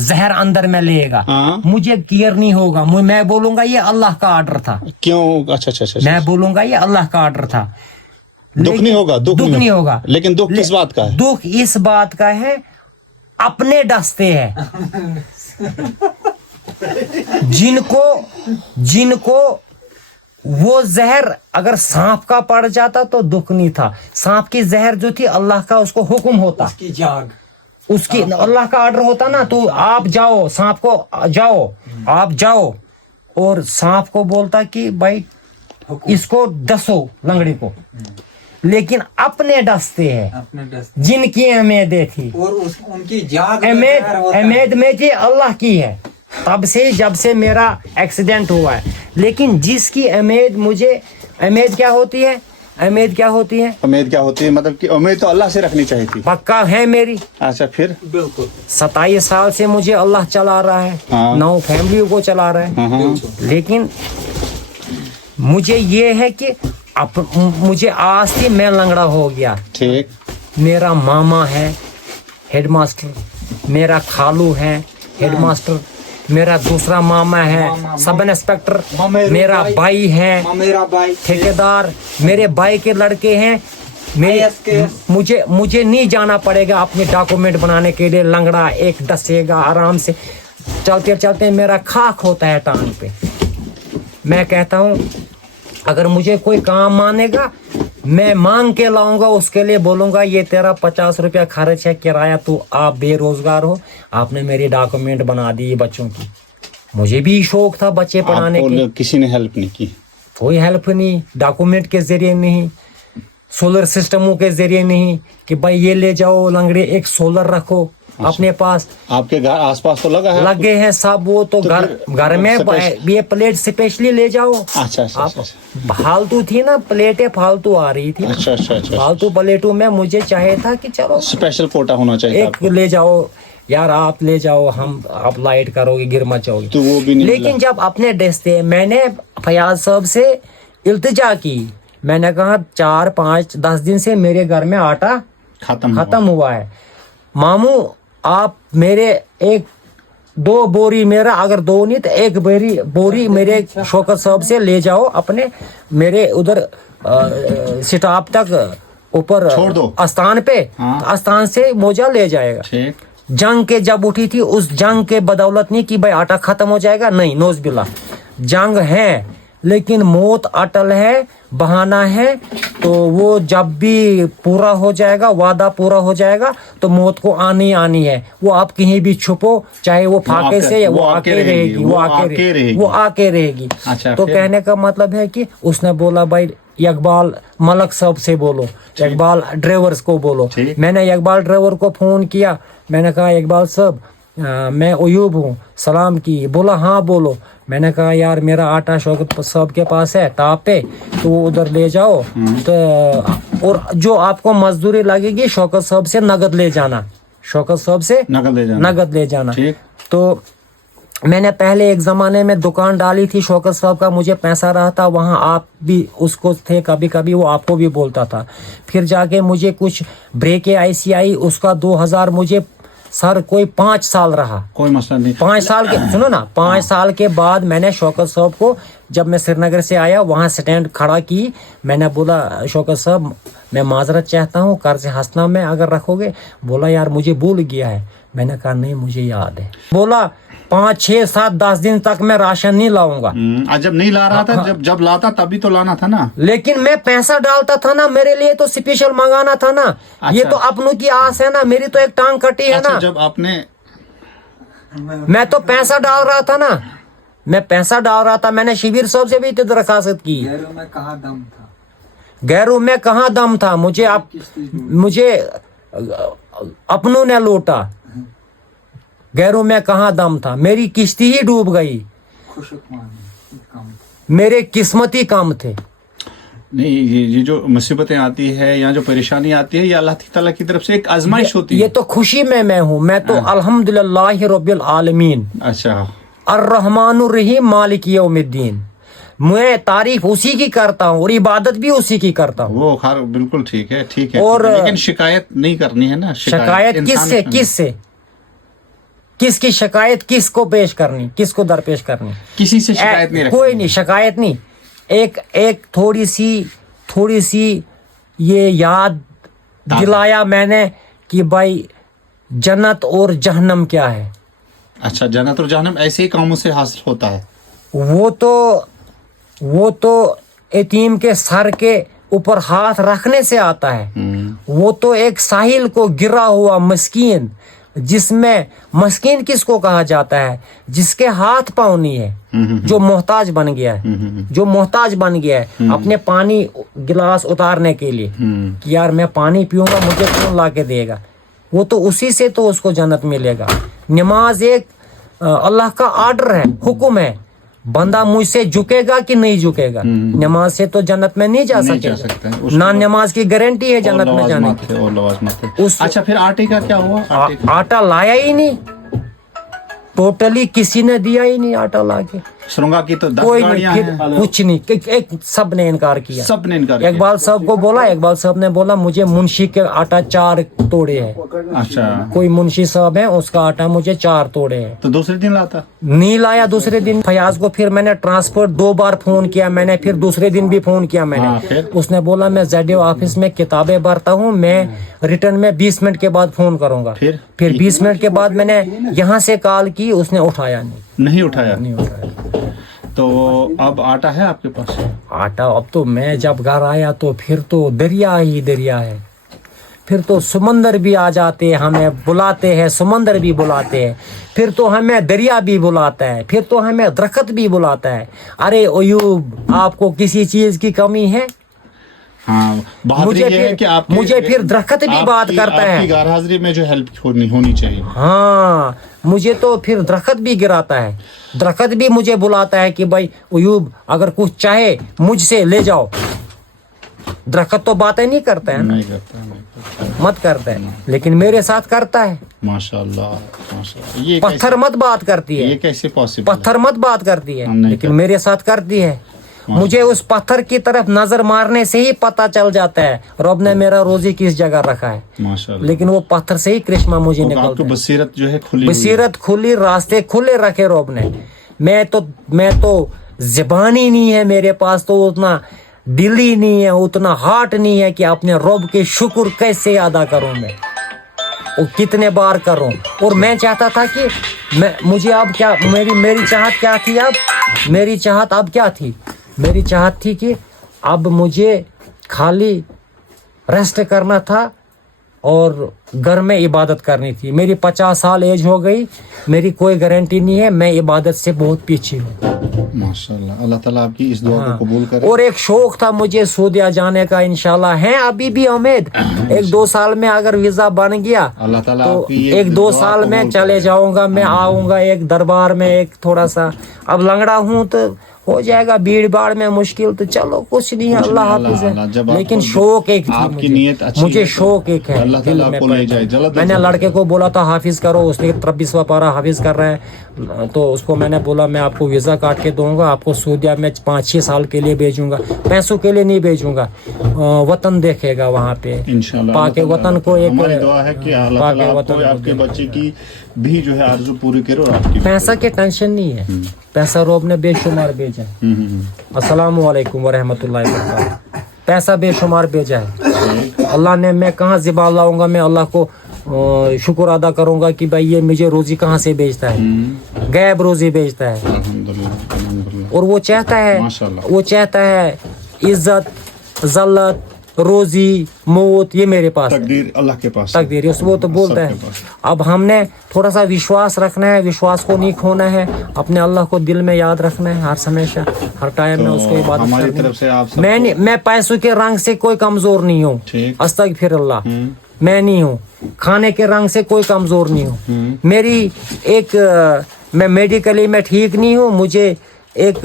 जहर अंदर में लेगा, मुझे क्लियर नहीं होगा, मैं बोलूंगा ये अल्लाह का ऑर्डर था। क्यों? अच्छा, मैं बोलूंगा ये अल्लाह का ऑर्डर था। दुख नहीं होगा, दुख नहीं होगा। लेकिन दुख किस बात का है? दुख इस बात का है, अपने डसते हैं जिनको वो जहर अगर सांप का पड़ जाता तो दुख नहीं था। सांप की जहर जो थी अल्लाह का उसको हुक्म होता, उसकी अल्लाह का ऑर्डर होता ना, तो आप जाओ, सांप को आप जाओ, और सांप को बोलता कि भाई इसको डसो लंगड़ी को, लेकिन अपने डसते हैं जिनकी उम्मीदें थी, और उनकी जाग उम्मीद में थी अल्लाह की है। तब से जब से मेरा एक्सीडेंट हुआ है, लेकिन जिसकी उम्मीद उम्मीद क्या होती है? उम्मीद क्या होती है? मतलब कि उम्मीद तो अल्लाह से रखनी चाहिए थी। पक्का है मेरी। अच्छा, फिर? बिल्कुल 27 साल से मुझे अल्लाह चला रहा है, 9 फैमिली को चला रहा है, लेकिन मुझे ये है कि मुझे आज थी मैं लंगड़ा हो गया। ठीक। मेरा मामा है हेडमास्टर, मेरा खालू है हेडमास्टर, मेरा दूसरा मामा है सब इंस्पेक्टर, मेरा भाई है ठेकेदार, मेरे भाई के लड़के हैं, मुझे नहीं जाना पड़ेगा अपने डॉक्यूमेंट बनाने के लिए। लंगड़ा एक डसेगा आराम से, चलते चलते मेरा खाक होता है टांग पे। मैं कहता हूँ अगर मुझे कोई काम मानेगा मैं मांग के लाऊंगा, उसके लिए बोलूंगा ये तेरा 50 रुपया खर्च है किराया, तू आप बेरोजगार हो, आपने मेरी डॉक्यूमेंट बना दी बच्चों की। मुझे भी शौक था बच्चे पढ़ाने की। किसी ने हेल्प नहीं की? कोई हेल्प नहीं, डॉक्यूमेंट के जरिए नहीं, सोलर सिस्टमों के जरिए नहीं कि भाई ये ले जाओ लंगड़े एक सोलर रखो अपने पास। आपके घर आसपास तो लगे हैं सब, वो तो घर में ये प्लेट स्पेशली ले जाओ। अच्छा। फालतू थी ना प्लेटें, फालतू आ रही थी। अच्छा। फालतू प्लेटों में मुझे चाहे था कि चलो स्पेशल कोटा होना चाहिए, एक ले जाओ यार, आप ले जाओ, आप लाइट करोगे गिर मचाओगे, तो वो भी नहीं। लेकिन जब अपने डसते, मैंने फयाज साहब से इल्तिजा की, मैंने कहा 4, 5, 10 दिन से मेरे घर में आटा खत्म हुआ है, मामू आप मेरे 1-2 बोरी, मेरा अगर 2 नहीं तो 1 बोरी मेरे शौकत साहब से ले जाओ, अपने मेरे उधर स्टॉप तक ऊपर छोड़ दो आस्थान पे। आस्थान से मोजा ले जाएगा। जंग के जब उठी थी, उस जंग के बदौलत नहीं कि भाई आटा खत्म हो जाएगा, नहीं, नोज बिल्ला जंग है, लेकिन मौत अटल है, बहाना है। तो वो जब भी पूरा हो जाएगा, वादा पूरा हो जाएगा, तो मौत को आनी है। वो आप कहीं भी छुपो, चाहे वो फाके से, वो आके रहेगी, वो आके रहेगी। अच्छा, तो कहने का मतलब है कि उसने बोला भाई इकबाल मलक साहब से बोलो, इकबाल ड्राइवर्स को बोलो। मैंने इकबाल ड्राइवर को फोन किया, मैंने कहा इकबाल साहब मैं अयूब हूँ, सलाम की। बोला हाँ बोलो। मैंने कहा यार मेरा आटा शौकत साहब के पास है टाप पे, तो उधर ले जाओ, तो और जो आपको मजदूरी लगेगी शौकत साहब से नगद ले जाना, शौकत साहब से नगद ले जाना। तो मैंने पहले एक ज़माने में दुकान डाली थी शौकत साहब का, मुझे पैसा रहा था, वहाँ आप भी उसको थे, कभी कभी वो आपको भी बोलता था। फिर जाके मुझे कुछ ब्रेकें ऐसी आई, उसका 2000 मुझे सर कोई 5 साल रहा, कोई मसला नहीं। 5 साल के सुनो ना, 5 साल के बाद मैंने शौकत साहब को, जब मैं श्रीनगर से आया वहाँ स्टैंड खड़ा की, मैंने बोला शौकत साहब मैं माजरत चाहता हूँ, कर्ज हंसना में अगर रखोगे। बोला यार मुझे भूल गया है। मैंने कहा नहीं मुझे याद है। बोला 5, 6, 7, 10 दिन तक मैं राशन नहीं लाऊंगा। जब नहीं ला रहा था, जब लाता तभी तो लाना था ना। लेकिन मैं पैसा डालता था ना, मेरे लिए तो स्पेशल मंगाना था ना। अच्छा। ये तो अपनों की आस है ना, मेरी तो एक टांग कटी है ना। जब आपने, मैं तो पैसा डाल रहा था ना, मैं पैसा डाल रहा था। मैंने शिविर साहब से भी दरखास्त की। गैरों में कहाँ दम था, गैरों में कहाँ दम था। मुझे अपनों ने लूटा, गैरों में कहाँ दम था। मेरी किश्ती ही डूब गई, मेरे किस्मती कम थे। नहीं, ये जो मुसीबतें आती है या जो परेशानी आती है, ये अल्लाह ताला की तरफ से एक आजमाइश होती है। ये तो खुशी में मैं हूँ, मैं तो अल्हम्दुलिल्लाह रब्बिल आलमीन, अच्छा, अर्रहमानुर रहीम मालिक यौमिद्दीन, मैं तारीफ उसी की करता हूँ और इबादत भी उसी की करता हूँ। वो खैर बिल्कुल ठीक है, और लेकिन शिकायत नहीं करनी है ना। शिकायत کس کی شکایت کس کو پیش کرنی, کس کو درپیش کرنی, کسی سے شکایت نہیں رکھنی. کوئی نہیں, شکایت نہیں. ایک تھوڑی سی یہ یاد دلایا میں نے کہ بھائی جنت اور جہنم کیا ہے. اچھا, جنت اور جہنم ایسے ہی کاموں سے حاصل ہوتا ہے. وہ تو یتیم کے سر کے اوپر ہاتھ رکھنے سے آتا ہے. وہ تو ایک ساحل کو گرا ہوا مسکین, جس میں مسکین کس کو کہا جاتا ہے, جس کے ہاتھ پاؤں نہیں ہے, جو محتاج بن گیا ہے, جو محتاج بن گیا ہے اپنے پانی گلاس اتارنے کے لیے کہ یار میں پانی پیوں گا, مجھے کون لا کے دے گا. وہ تو اسی سے تو اس کو جنت ملے گا. نماز ایک اللہ کا آرڈر ہے, حکم ہے. بندہ مجھ سے جھکے گا کہ نہیں جھکے گا, نماز سے تو جنت میں نہیں جا سکے گا. نہ نماز کی گارنٹی ہے جنت میں جانے کی. اچھا پھر آٹے کا کیا ہوا؟ آٹا لایا ہی نہیں, ٹوٹلی کسی نے دیا ہی نہیں آٹا لا کے. سرنگا کی تو 10 کوئی گاڑیاں نہیں, ہیں. پھر کچھ نہیں, سب نے انکار کیا. سب نے انکار کیا. اقبال صاحب کو بولا, اقبال صاحب نے بولا مجھے منشی کے آٹا 4 توڑے ہیں. اچھا, کوئی منشی صاحب ہے, اس کا آٹا مجھے 4 توڑے ہیں. تو دوسرے دن لاتا نہیں لایا دوسرے دن. فیاض کو پھر میں نے ٹرانسفر 2 بار فون کیا میں نے, پھر دوسرے دن بھی فون کیا میں نے. اس نے بولا میں ZDO آفس میں کتابیں بھرتا ہوں, میں ریٹرن میں 20 منٹ کے بعد فون کروں گا. پھر 20 منٹ کے بعد میں نے یہاں سے کال کی, اس نے اٹھایا نہیں اٹھایا. تو اب آٹا ہے آپ کے پاس؟ آٹا اب تو میں جب گھر آیا تو پھر تو دریا ہی دریا ہے. پھر تو سمندر بھی آ جاتے ہیں, ہمیں بلاتے ہیں, سمندر بھی بلاتے ہیں, پھر تو ہمیں دریا بھی بلاتا ہے, پھر تو ہمیں درخت بھی بلاتا ہے. ارے ایوب آپ کو کسی چیز کی کمی ہے؟ ہاں, مجھے پھر درخت بھی بات کرتا ہے. آپ کی غیر حاضری میں جو ہیلپ ہونی چاہیے. ہاں, مجھے تو پھر درخت بھی گراتا ہے, درخت بھی مجھے بلاتا ہے کہ بھائی ایوب اگر کچھ چاہے مجھ سے لے جاؤ. درخت تو باتیں نہیں کرتا ہے, نہیں کرتا, مت کرتا ہے, لیکن میرے ساتھ کرتا ہے. ماشاءاللہ. یہ پتھر مت بات کرتی ہے, یہ کیسے پاسبل؟ پتھر مت بات کرتی ہے, لیکن میرے ساتھ کرتی ہے. مجھے اس پتھر کی طرف نظر مارنے سے ہی پتہ چل جاتا ہے رب نے میرا روزی کس جگہ رکھا ہے. ماشاءاللہ. لیکن وہ پتھر سے ہی کرشمہ مجھے نکلتا ہے. بصیرت جو ہے کھلی, بصیرت کھلی, راستے کھلے رکھے رب نے. میں تو زبان ہی نہیں ہے میرے پاس, تو اتنا دل ہی نہیں ہے, اتنا ہارٹ نہیں ہے کہ اپنے رب کے شکر کیسے ادا کروں میں, اور کتنے بار کروں. اور میں چاہتا تھا کہ مجھے اب کیا, میری چاہت کیا تھی, میری چاہت اب کیا تھی, میری چاہت تھی کہ اب مجھے خالی ریسٹ کرنا تھا اور گھر میں عبادت کرنی تھی. میری 50 سال ایج ہو گئی, میری کوئی گارنٹی نہیں ہے, میں عبادت سے بہت پیچھے ہوں. ماشاءاللہ, اللہ تعالیٰ آپ کی اس دعا کو قبول کرے. اور ایک شوق تھا مجھے سعودیہ جانے کا, انشاءاللہ ہے ابھی بھی امید. 1-2 سال میں اگر ویزا بن گیا اللہ تعالیٰ تو آپ کی 1-2 سال میں چلے جاؤں گا. میں آؤں گا ایک دربار میں, ایک تھوڑا سا, اب لنگڑا ہوں تو ہو جائے گا بھیڑ باڑ میں مشکل, تو چلو کچھ نہیں ہے, اللہ حافظ ہے. لیکن شوق ایک تھی مجھے شوق ایک ہے دل میں. میں نے لڑکے کو بولا تھا حافظ کرو, اس نے 23واں پارہ حافظ کر رہا ہے, تو اس کو میں نے بولا میں آپ کو ویزا کاٹ کے دوں گا, آپ کو سعودیہ میں 5-6 سال کے لیے بھیجوں گا, پیسوں کے لیے نہیں بھیجوں گا, وطن دیکھے گا وہاں پہ. پاک وطن کو ایک دعا ہے کہ اللہ تعالیٰ آپ کے بچے کی بھی جو ہے آرزو پوری کرے. اور آپ کی پیسہ کی ٹینشن نہیں ہے, پیسہ روب نے بے شمار بھیجا. السلام علیکم ورحمۃ اللہ وبرکاتہ. پیسہ بے شمار بھیجا ہے اللہ نے. میں کہاں زبان لاؤں گا, میں اللہ کو شکر ادا کروں گا کہ بھائی یہ مجھے روزی کہاں سے بھیجتا ہے, غیب روزی بھیجتا ہے. اور وہ چاہتا ہے عزت, ذلت, روزی, موت, یہ میرے پاس تقدیر اللہ کے پاس, تقدیر وہ تو بولتا ہے. اب ہم نے تھوڑا سا وشواس رکھنا ہے, وشواس کو نہیں کھونا ہے, اپنے اللہ کو دل میں یاد رکھنا ہے ہر ہمیشہ, ہر ٹائم میں اس کو عبادت کرنی ہے. میں پیسوں کے رنگ سے کوئی کمزور نہیں ہوں, استغفر اللہ, میں نہیں ہوں. کھانے کے رنگ سے کوئی کمزور نہیں ہوں. میری ایک, میں میڈیکلی میں ٹھیک نہیں ہوں, مجھے ایک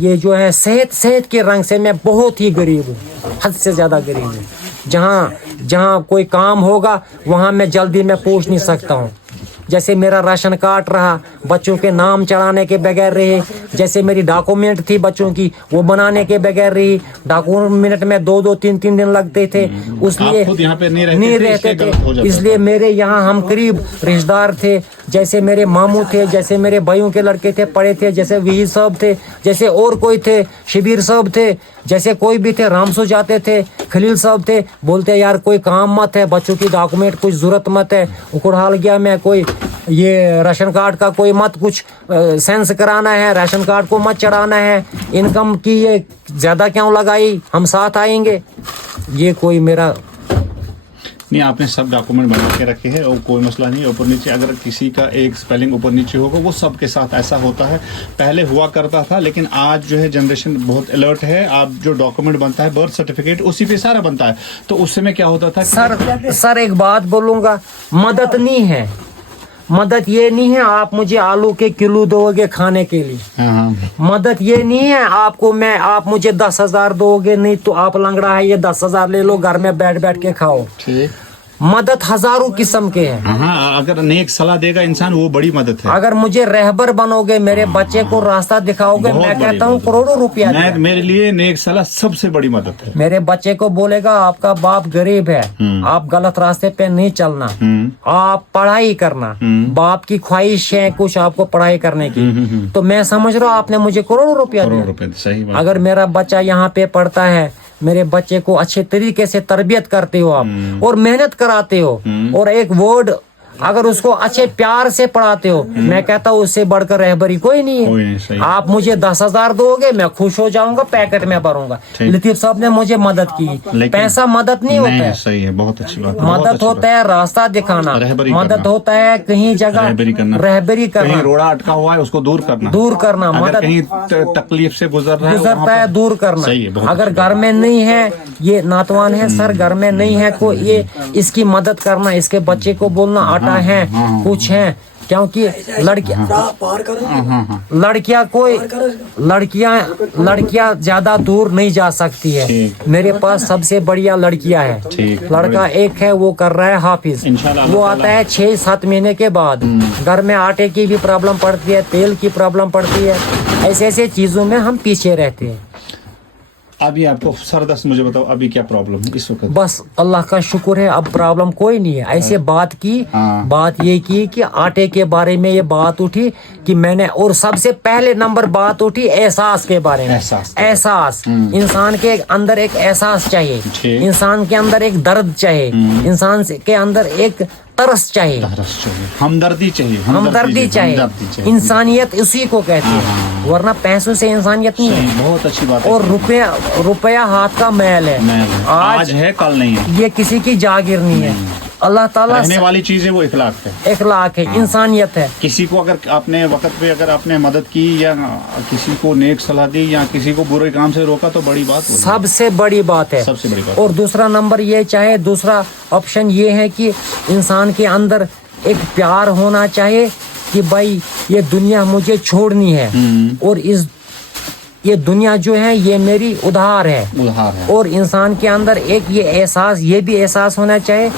یہ جو ہے صحت کے رنگ سے میں بہت ہی غریب ہوں, حد سے زیادہ غریب ہوں. جہاں کوئی کام ہوگا وہاں میں جلدی میں پہنچ نہیں سکتا ہوں. जैसे मेरा राशन कार्ड रहा, बच्चों के नाम चढ़ाने के बगैर रहे, जैसे मेरी डॉक्यूमेंट थी बच्चों की वो बनाने के बगैर रही, डॉक्यूमेंट में 2-2 3-3 दिन लगते थे, इसलिए आप खुद यहाँ पे नहीं नहीं रहते रहते थे, गलत हो थे, जाता इसलिए मेरे यहाँ हम करीब रिश्तेदार थे, जैसे मेरे मामू थे, जैसे मेरे भाइयों के लड़के थे पढ़े थे, जैसे वही साहब थे, जैसे और कोई थे, शबीर साहब थे, जैसे कोई भी थे, रामसू जाते थे, खलील साहब थे, बोलते यार कोई काम मत है, बच्चों की डॉक्यूमेंट कुछ जरूरत मत है, उखड़ाल गया मैं कोई ये राशन कार्ड का कोई मत कुछ सेंस कराना है, राशन कार्ड को मत चढ़ाना है, इनकम की ये ज्यादा क्यों लगाई, हम साथ आएंगे, ये कोई मेरा नहीं, आपने सब डॉक्यूमेंट बना के रखे हैं और कोई मसला नहीं है। ऊपर नीचे अगर किसी का एक स्पेलिंग ऊपर नीचे होगा वो सबके साथ ऐसा होता है, पहले हुआ करता था, लेकिन आज जो है जनरेशन बहुत अलर्ट है। आप जो डॉक्यूमेंट बनता है बर्थ सर्टिफिकेट उसी पे सारा बनता है, तो उस समय क्या होता था सर एक बात बोलूंगा, मदद नहीं है, मदद ये नहीं है आप मुझे आलू के किलो दोगे खाने के लिए, हाँ, मदद ये नहीं है आपको आप मुझे 10,000 दोगे, नहीं तो आप लंगड़ा है ये 10,000 ले लो घर में बैठ बैठ के खाओ, ठीक। मदद हजारों किस्म के हैं। हाँ, अगर नेक सलाह देगा इंसान वो बड़ी मदद है। अगर मुझे रहबर बनोगे, मेरे बच्चे को रास्ता दिखाओगे, बहुत मैं बड़ी कहता हूँ मदद। करोड़ों रुपया दिया। मेरे लिए नेक सलाह सबसे बड़ी मदद है। मेरे बच्चे को बोलेगा आपका बाप गरीब है, आप गलत रास्ते पे नहीं चलना, आप पढ़ाई करना, बाप की ख्वाहिश है कुछ आपको पढ़ाई करने की, तो मैं समझ रहा हूँ आपने मुझे करोड़ों रुपया करोड़ दिया। रुपए, सही बात। अगर मेरा बच्चा यहाँ पे पढ़ता है, मेरे बच्चे को अच्छे तरीके से तरबियत करते हो आप और मेहनत कराते हो और एक वर्ड अगर उसको अच्छे प्यार से पढ़ाते हो, मैं कहता हूँ उससे बढ़कर रहबरी कोई नहीं कोई है। नहीं, सही। आप मुझे 10,000 दोगे मैं खुश हो जाऊंगा, पैकेट में भरूंगा। ठीक। लतीफ साहब ने मुझे मदद की, लेकिन- पैसा मदद नहीं होता है, सही है, बहुत अच्छी बात, बहुत मदद अच्छी होता है रास्ता दिखाना, रहबरी मदद करना। होता है कहीं जगह रहबरी करना। रहबरी बात। कहीं करना, रोड़ा अटका हुआ है उसको दूर करना, अगर मदद कहीं तकलीफ से गुजर रहा है गुजरता वहाँ है पर- दूर करना। सही है, बहुत अगर अच्छी घर में नहीं है, ये नातवान है सर, घर में नहीं है को ये इसकी मदद करना, इसके बच्चे को बोलना आटा है कुछ है, क्योंकि लड़कियां ज्यादा दूर नहीं जा सकती है। ठीक। मेरे पास सबसे बढ़िया लड़कियां है, ठीक। लड़का एक है वो कर रहा है हाफिज, इंशाल्लाह वो आता है 6-7 महीने के बाद। घर में आटे की भी प्रॉब्लम पड़ती है, तेल की प्रॉब्लम पड़ती है, ऐसे ऐसे चीजों में हम पीछे रहते हैं। अभी आपको सरदस्त मुझे बताओ अभी क्या प्रॉब्लम है इस वक्त? बस अल्लाह का शुक्र है अब प्रॉब्लम कोई नहीं है। ऐसे बात की, हाँ। बात ये की कि आटे के बारे में ये बात उठी कि मैंने, और सबसे पहले नंबर बात उठी एहसास के बारे में। एहसास इंसान के अंदर एक एहसास चाहिए, ठीक। इंसान के अंदर एक दर्द चाहिए, इंसान के अंदर एक तरस चाहिए, हमदर्दी चाहिए, हमदर्दी चाहिए, इंसानियत उसी को कहते हैं, वरना पैसों से इंसानियत नहीं है। बहुत अच्छी बात है। और रुपया हाथ का मैल है, आज है कल नहीं है, ये किसी की जागीर नहीं है। अल्लाह ताला रहने वाली चीज है वो इखलाक है, इखलाक है, इंसानियत है। किसी को अगर आपने वक्त पे अगर आपने मदद की या किसी को नेक सलाह दी या किसी को बुरे काम से रोका तो बड़ी बात होगी। सबसे बड़ी बात है, सबसे बड़ी बात। और दूसरा नंबर ये चाहे, दूसरा ऑप्शन ये है कि इंसान के अंदर एक प्यार होना चाहिए कि भाई ये दुनिया मुझे छोड़नी है और ये दुनिया जो है ये मेरी उधार है। और इंसान के अंदर एक ये एहसास, ये भी एहसास होना चाहिए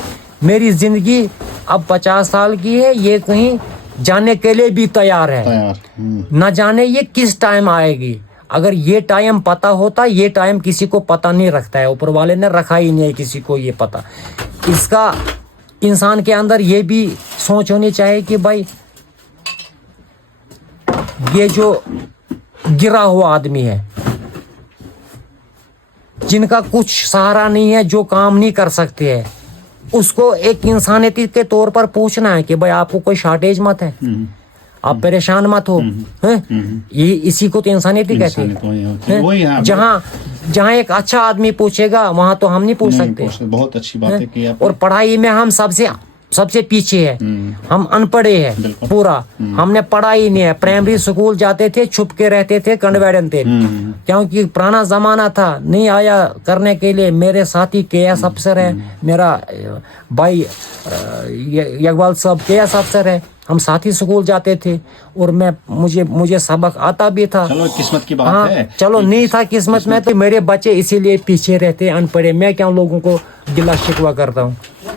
मेरी जिंदगी अब 50 साल की है, ये कहीं जाने के लिए भी तैयार है, न जाने ये किस टाइम आएगी। अगर ये टाइम पता होता, ये टाइम किसी को पता नहीं रखता है, ऊपर वाले ने रखा ही नहीं है किसी को ये पता। इसका इंसान के अंदर ये भी सोच होनी चाहिए कि भाई ये जो गिरा हुआ आदमी है, जिनका कुछ सहारा नहीं है, जो काम नहीं कर सकते हैं, उसको एक इंसानियत के तौर पर पूछना है कि भाई आपको कोई शॉर्टेज मत है, आप परेशान मत हो, हैं? ये इसी को तो इंसानियत ही कहते हैं। जहाँ एक अच्छा आदमी पूछेगा वहां तो हम नहीं पूछ सकते। बहुत अच्छी बात है कि आप और पढ़ाई में हम सबसे पीछे है, हम अनपढ़े हैं पूरा, हमने पढ़ा ही नहीं है। प्राइमरी स्कूल जाते थे, छुप के रहते थे, कंडवेडन थे, क्योंकि पुराना जमाना था, नहीं आया करने के लिए। मेरे साथी KS अफसर है, मेरा भाई यकबाल साहब KS अफसर है, हम साथ ही स्कूल जाते थे और मुझे सबक आता भी था। चलो किस्मत की बात हाँ, है। चलो नहीं था किस्मत में तो मेरे बच्चे इसीलिए पीछे रहते अनपढ़े। मैं क्या लोगों को गिला शिकवा करता हूँ।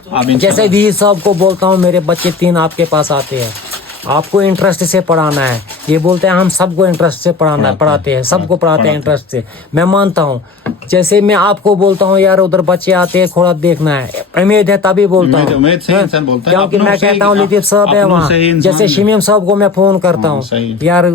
आप जैसे इंशाल्लाह दी साहब को बोलता हूँ मेरे बच्चे 3 आपके पास आते हैं, आपको इंटरेस्ट से पढ़ाना है, ये बोलते हैं हम सबको इंटरेस्ट से पढ़ाते हैं, सबको पढ़ाते हैं इंटरेस्ट से। मैं मानता हूँ, जैसे मैं आपको बोलता हूँ यार उधर बच्चे आते हैं थोड़ा देखना है, उम्मीद है तभी बोलता हूँ, उम्मीद से इंसान बोलता है, क्योंकि अपनों मैं से कहता हूँ ही- लतीफ साहब है अपनों वहाँ, से ही इंसान जैसे है। शमीम साहब को मैं फोन करता हाँ, हूँ, सही। यार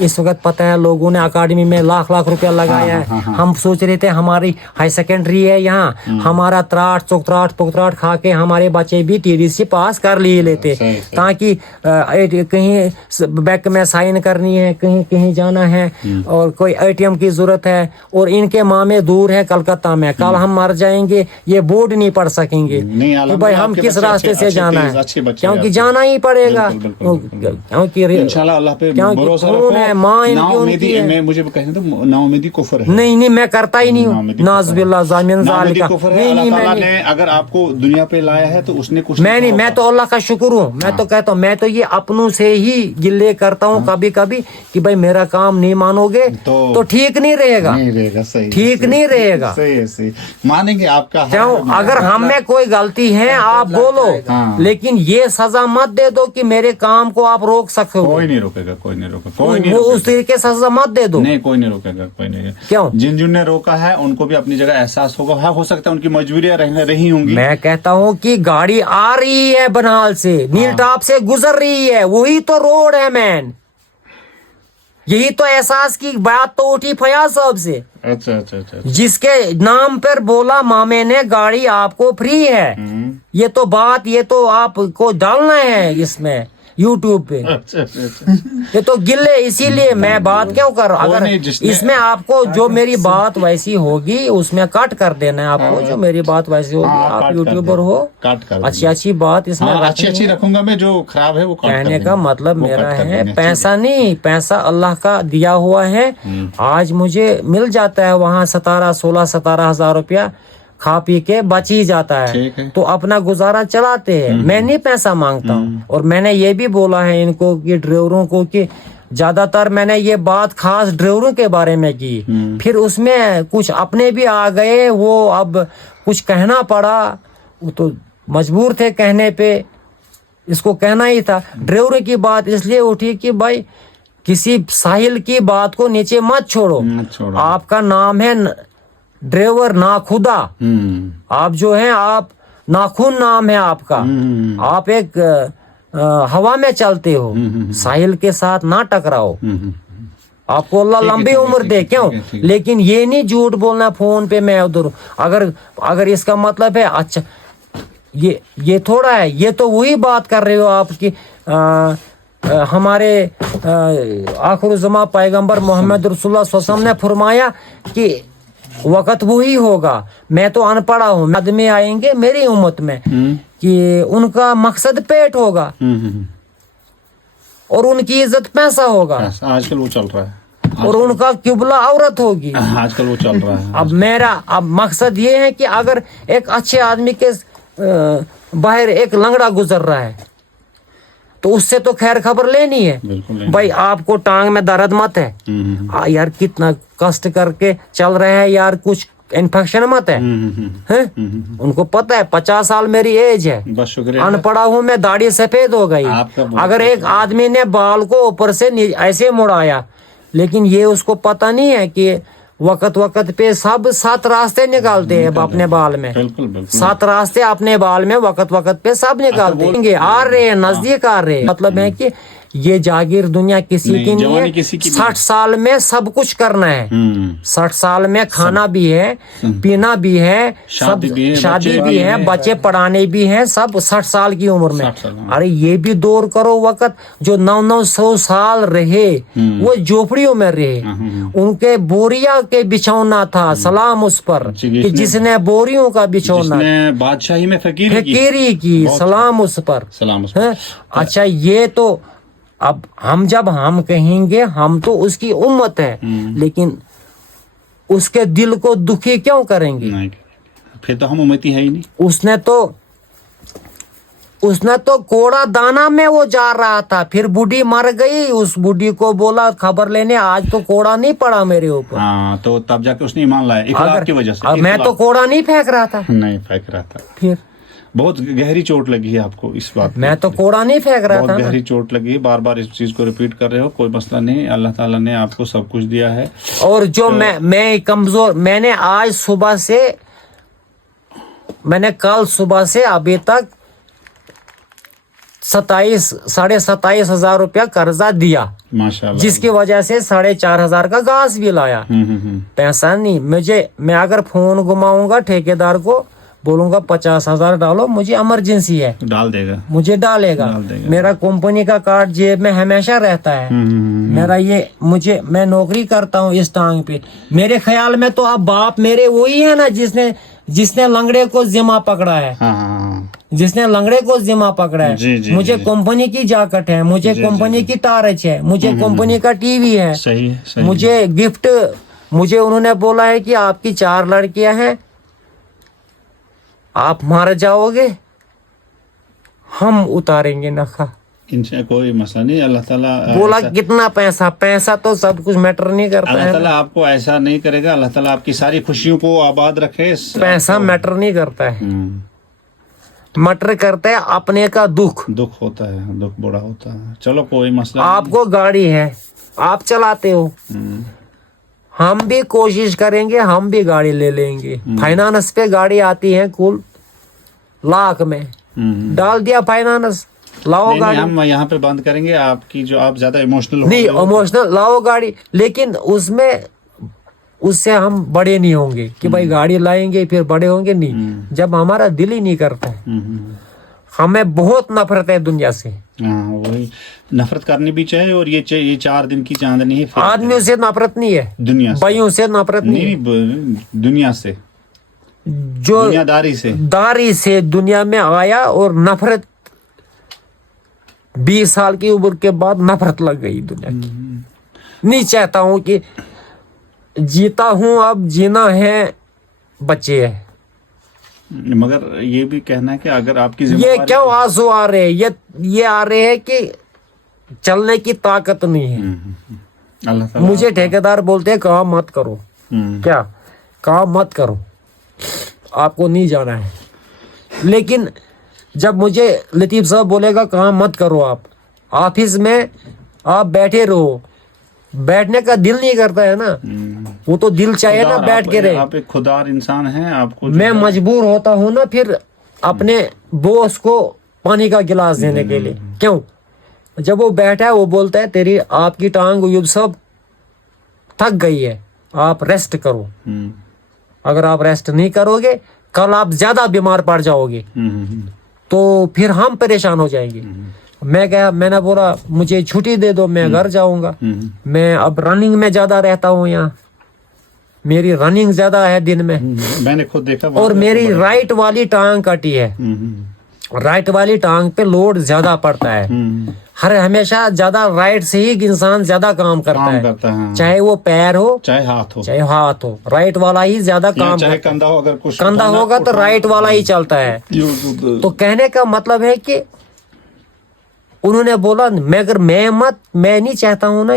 इस वक्त पता है लोगों ने अकाडमी में लाख लाख रुपया लगाया है, हम सोच रहे थे हमारी हाई सेकेंडरी है यहाँ, हमारा त्राट चौकत्राट पुकत्राट खा के हमारे बच्चे भी TDC पास कर लिए लेते, सही, सही। ताकि कहीं बैंक में साइन करनी है, कहीं कहीं जाना है और कोई ATM की जरूरत है, और इनके मामे दूर है कलकत्ता में, कल हम मर जाएंगे ये बोर्ड नहीं पढ़ सकेंगे, नहीं, तो भाई हम आपके किस बच्चे रास्ते अच्छे- से अच्छे जाना तेज, है, अच्छे बच्चे क्योंकि आपके। जाना ही पड़ेगा, बिल्कुल, बिल्कुल, बिल्कुल। क्योंकि इंशाल्लाह अल्लाह पे क्योंकि भरोसा खून रखो। है, माँ इनकी नाउमीदी, उनकी है। मैं मुझे कहने तो नाउमीदी कुफर है। नहीं नहीं मैं करता ही नहीं हूँ, नाउमीदी नाज़बिल्लाह ज़ामिन नाउमीदी ज़ालिका, कुफर है। नहीं अल्लाह नहीं ताला मैं ने अगर आपको दुनिया पे लाया है तो उसने कुछ मैं नहीं, लिखा मैं होगा। तो अल्लाह का शुक्र हूँ, मैं तो कहता हूँ, मैं तो ये अपनों से ही गिले करता हूँ कभी कभी कि भाई मेरा काम नहीं मानोगे तो ठीक नहीं रहेगा, नहीं रहेगा, सही ठीक नहीं रहेगा। सही है, सही मानेंगे आपका हक क्यों, है। अगर हम में कोई गलती है आप बोलो, हाँ। लेकिन ये सजा मत दे दो कि मेरे काम को आप रोक सकते हो, कोई नहीं रोकेगा, कोई नहीं रोकेगा, कोई नहीं वो उस रोकेगा। तरीके से सजा मत दे दो। नहीं, कोई नहीं रोकेगा, कोई नहीं। क्यों? जिन ने रोका है उनको भी अपनी जगह एहसास होगा, हाँ, हो सकता है उनकी मजबूरियां रही होंगी। मैं कहता हूँ कि गाड़ी आ रही है बनाल से, नील टॉप से गुजर रही है, वही तो रोड है मैन, यही तो एहसास की बात तो उठी फयाज साहब से, अच्छा अच्छा अच्छा। जिसके नाम पर बोला मामे ने गाड़ी आपको फ्री है, ये तो बात, ये तो आपको डालना है इसमें यूट्यूब पे, अच्छा अच्छा अच्छा। ये तो गिले, इसीलिए मैं बात क्यों कर रहा हूं। कोई नहीं, अगर जिसने- इसमें आपको जो मेरी बात वैसी होगी उसमें कट कर देना है आपको, जो मेरी बात वैसी होगी, हाँ, आप काट कर यूट्यूबर देना, हो, काट कर अच्छी देना। अच्छी बात इसमें हाँ, अच्छी रखनी अच्छी है। रखूंगा मैं, जो खराब है वो काट कर कहने का देंगे। मतलब वो मेरा काट कर है देंगे, पैसा नहीं, पैसा अल्लाह का दिया हुआ है, आज मुझे मिल जाता है वहाँ 16-17 हजार रुपया, खा पी के बच ही जाता ठीक है, है। तो अपना गुजारा चलाते हैं, मैं नहीं पैसा मांगता हूँ। और मैंने ये भी बोला है इनको कि ड्राइवरों को कि ज्यादातर मैंने ये बात खास ड्राइवरों के बारे में की, फिर उसमें कुछ अपने भी आ गए, वो अब कुछ कहना पड़ा, वो तो मजबूर थे कहने पे, इसको कहना ही था। ड्राइवरों की बात इसलिए उठी कि भाई किसी साहिल की बात को नीचे मत छोड़ो, छोड़ो। आपका नाम है ड्राइवर नाखुदा, आप जो हैं आप नाखून नाम है आपका, आप एक हवा में चलते हो, साहिल के साथ ना टकराओ, आपको अल्लाह ठीक है, लंबी ठीक है, उम्र ठीक दे, है, क्यों, ठीक है, ठीक है। लेकिन ये नहीं झूठ बोलना फोन पे मैं उधर, अगर इसका मतलब है अच्छा, ये थोड़ा है, ये तो वही बात कर रहे हो आपकी हमारे आखिर ज़मा पैगंबर मोहम्मद रसूलुल्लाह सल्लल्लाहु अलैहि वसल्लम ने फरमाया कि वक़्त वही होगा, मैं तो अनपढ़ा हूँ, आदमी आएंगे मेरी उम्मत में कि उनका मकसद पेट होगा और उनकी इज्जत पैसा होगा, आजकल वो चल रहा है, और उनका किबला औरत होगी। आजकल वो चल रहा है। अब मकसद ये है कि अगर एक अच्छे आदमी के बाहर एक लंगड़ा गुजर रहा है तो उससे तो खैर खबर लेनी है, बिल्कुल नहीं। भाई आपको टांग में दर्द मत है, यार कितना कष्ट करके चल रहे हैं यार, कुछ इन्फेक्शन मत है, हैं? उनको पता है 50 साल मेरी एज है, बस शुक्रिया। अनपढ़ा हूँ मैं, दाढ़ी सफेद हो गई, आपका बहुत अगर एक आदमी ने बाल को ऊपर से ऐसे मुड़ाया, लेकिन ये उसको पता नहीं है कि वक्त पे सब 7 रास्ते निकालते हैं अपने बाल में, बिल्कुल बिल्कुल। 7 रास्ते अपने बाल में वक्त पे सब निकालते हैं, आ रहे हैं, नजदीक आ रहे हैं, मतलब है कि ये जागीर दुनिया किसी नहीं, की नहीं जवानी है, किसी की भी 60 साल में सब कुछ करना है, 60 साल में खाना भी है, पीना भी है, सब शादी भी है, शादी बच्चे भी भी है, हैं। बच्चे पढ़ाने भी हैं, सब 60 साल की उम्र में। 60 साल में। अरे ये भी दौर करो, वक्त जो 900 साल रहे वो झोपड़ियों में रहे, उनके बोरिया के बिछौना था, सलाम उस पर कि जिसने बोरियों का बिछौना जिसने बादशाही में फकीरी की, सलाम उस पर, सलाम उस पर। हैं? अच्छा ये तो अब जब हम कहेंगे हम तो उसकी उम्मत है, लेकिन उसके दिल को दुखी क्यों करेंगे, नहीं, फिर तो हम उम्मती है ही नहीं। उसने तो कोड़ा दाना में वो जा रहा था, फिर बूढ़ी मर गई, उस बूढ़ी को बोला खबर लेने, आज तो कोड़ा नहीं पड़ा मेरे ऊपर, हाँ, तो तब जाके उसने ईमान लाया इखलाक की वजह से। मैं तो कोड़ा नहीं फेंक रहा था, नहीं फेंक रहा था। फिर بہت گہری چوٹ لگی ہے آپ کو اس بات میں تو کوڑا نہیں پھینک رہا بہت تھا نا. گہری چوٹ لگی ہے, بار بار اس چیز کو ریپیٹ کر رہے ہو, کوئی مسئلہ نہیں, اللہ تعالیٰ نے آپ کو سب کچھ دیا ہے. اور جو میں کمزور, میں نے آج صبح سے, میں نے کل صبح سے ابھی تک 27,500 روپیہ قرضہ دیا, ماشاء اللہ. جس کی وجہ سے 4,500 کا گھاس بھی لایا. پیسہ نہیں مجھے, میں اگر فون گھماؤں گا ٹھیکیدار کو بولوں گا 50,000 ڈالو, مجھے ایمرجنسی ہے, ڈال دے گا, مجھے ڈالے گا. میرا کمپنی کا کارڈ جیب میں ہمیشہ رہتا ہے. میرا یہ میں نوکری کرتا ہوں اس ٹانگ پہ. میرے خیال میں تو اب باپ میرے وہی ہے نا جس نے لنگڑے کو ذمہ پکڑا ہے, جس نے لنگڑے کو ذمہ پکڑا ہے. مجھے کمپنی کی جاکٹ ہے, مجھے کمپنی کی ٹارچ ہے, مجھے کمپنی کا ٹی وی ہے, صحیح. مجھے گفٹ, مجھے انہوں نے بولا ہے کہ آپ کی 4 لڑکیاں ہیں, آپ مار جاؤ گے, ہم اتاریں گے نخا. ان سے کوئی مسئلہ نہیں. اللہ تعالیٰ بولا کتنا پیسہ تو سب کچھ میٹر نہیں کرتا اللہ ہے. تعالیٰ آپ کو ایسا نہیں کرے گا. اللہ تعالیٰ آپ کی ساری خوشیوں کو آباد رکھے. پیسہ میٹر نہیں کرتا ہے, میٹر کرتا ہے اپنے کا دکھ ہوتا ہے, دکھ بڑا ہوتا ہے. چلو کوئی مسئلہ آپ کو گاڑی ہے, آپ چلاتے ہو, ہم بھی کوشش کریں گے, ہم بھی گاڑی لے لیں گے. فائنانس پہ گاڑی آتی ہے کل لاکھ میں, ڈال دیا فائنانس, لاؤ نہیں, گاڑی. ہم یہاں پہ بند کریں گے. آپ کی جو آپ زیادہ ایموشنل نہیں ایموشنل, لاؤ گاڑی, لیکن اس سے ہم بڑے نہیں ہوں گے کہ بھائی گاڑی لائیں گے پھر بڑے ہوں گے. نہیں, جب ہمارا دل ہی نہیں کرتا ہے. ہمیں بہت نفرت ہے دنیا سے. وہی نفرت کرنی بھی چاہیے. اور یہ 4 دن کی چاندنی ہے. آدمیوں سے نفرت نہیں ہے, دنیا سے, بھائیوں سے نفرت نہیں نہیں, دنیا سے, جو دنیا داری سے دنیا میں آیا, اور نفرت 20 سال کی عمر کے بعد نفرت لگ گئی دنیا کی. نہیں چاہتا ہوں کہ جیتا ہوں, اب جینا ہے, بچے ہے. مگر یہ بھی کہنا ہے کہ اگر آپ کی یہ کیوں آنسو آ رہے ہیں, یہ آ رہے ہیں کہ چلنے کی طاقت نہیں ہے. اللہ تعالیٰ مجھے ٹھیکیدار بولتے ہیں کام مت کرو. کیا کام مت کرو, آپ کو نہیں جانا ہے. لیکن جب مجھے لطیف صاحب بولے گا کام مت کرو, آپ آفس میں آپ بیٹھے رہو, بیٹھنے کا دل نہیں کرتا ہے نا, وہ تو دل چاہیے نا بیٹھ کے رہے. آپ ایک خوددار انسان ہیں. آپ کو میں مجبور ہوتا ہوں نا پھر اپنے بوس کو پانی کا گلاس دینے کے لیے. کیوں؟ جب وہ بیٹھا ہے وہ بولتا ہے آپ کی ٹانگ ایوب صاحب تھک گئی ہے, آپ ریسٹ کرو. اگر آپ ریسٹ نہیں کرو گے کل آپ زیادہ بیمار پڑ جاؤ گے, تو پھر ہم پریشان ہو جائیں گے. میں نے بولا مجھے چھٹی دے دو, میں گھر جاؤں گا. میں اب رننگ میں زیادہ رہتا ہوں, یہاں میری رننگ زیادہ ہے دن میں. میں نے خود دیکھا. اور میری رائٹ والی ٹانگ کٹی ہے, رائٹ والی ٹانگ پہ لوڈ زیادہ پڑتا ہے. ہمیشہ زیادہ رائٹ سے ہی انسان زیادہ کام کرتا ہے, چاہے وہ پیر ہو چاہے ہاتھ ہو, رائٹ والا ہی زیادہ کام. چاہے کندھا ہو, اگر کچھ کندھا ہوگا تو رائٹ والا ہی چلتا ہے. تو کہنے کا مطلب ہے کہ انہوں نے بولا, مگر میں نہیں چاہتا ہوں نا